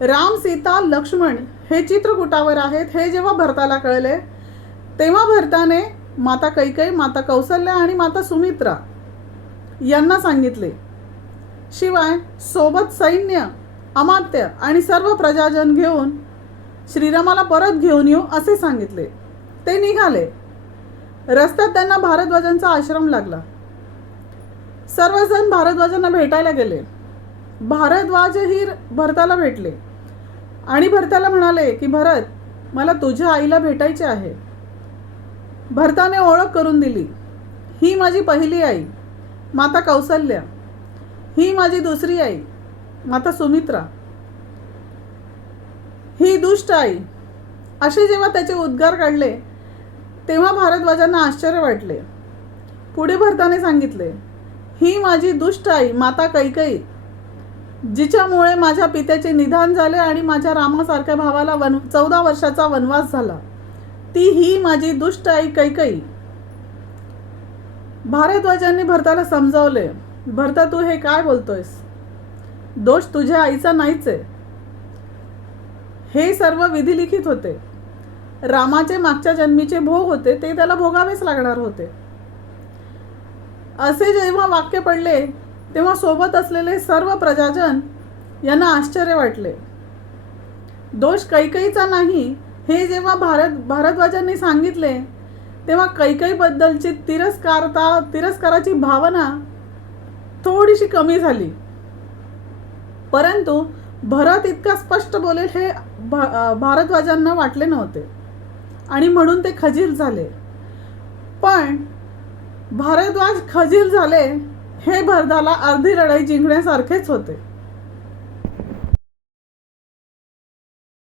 राम सीता लक्ष्मण हे चित्रकूटावर आहेत. हे जेव्हा भरताला कळले तेव्हा भरताने माता कैकई माता कौसल्या आणि माता सुमित्रा यांना सांगितले शिवाय सोबत सैन्य अमात्य आणि सर्व प्रजाजन घेऊन श्रीरामाला परत घेऊन येऊ असे सांगितले. ते निघाले. रस्त्यात त्यांना भारद्वाजांचा आश्रम लागला. सर्वजण भारद्वाजांना भेटायला गेले. भारद्वाजही भरताला भेटले. आणि भरताला म्हणाले की भरत मला तुझ्या आईला भेटायचे आहे. भरताने ओळख करून दिली. ही माझी पहिली आई माता कौसल्या. ही माझी दुसरी आई माता सुमित्रा. ही दुष्ट आई. असे जेव्हा त्याचे उद्गार काढले तेव्हा भारद्वाजांना आश्चर्य वाटले. पुढे भरताने सांगितले ही माझी दुष्ट आई माता कैकई. जिच्यामुळे माझ्या पित्याचे निधान झाले आणि माझ्या रामासारख्या भावाला वन चौदा वर्षाचा वनवास झाला. ती ही माझी दुष्ट आई कैकई. भारद्वाजांनी भरताला समजावले भरता तू हे काय बोलतोयस? दोष तुझ्या आईचा नाहीच. आहे हे सर्व विधिलिखित होते. रामाचे मागच्या जन्मीचे भोग होते ते त्याला भोगावेच लागणार होते. असे जेव्हा वाक्य पडले तेव्हा सोबत असलेले सर्व प्रजाजन यांना आश्चर्य वाटले. दोष कैकईचा नाही हे जेव्हा भारत भारद्वाजांनी सांगितले तेव्हा कैकईबद्दलची तिरस्कारता तिरस्काराची भावना थोडीशी कमी झाली. परंतु भरत इतका स्पष्ट बोलेल हे भारद्वाजांना वाटले नव्हते. आणि म्हणून ते खजील झाले. पण भारद्वाज खजील झाले हे भारताला अर्धी लढाई जिंकण्यासारखेच होते.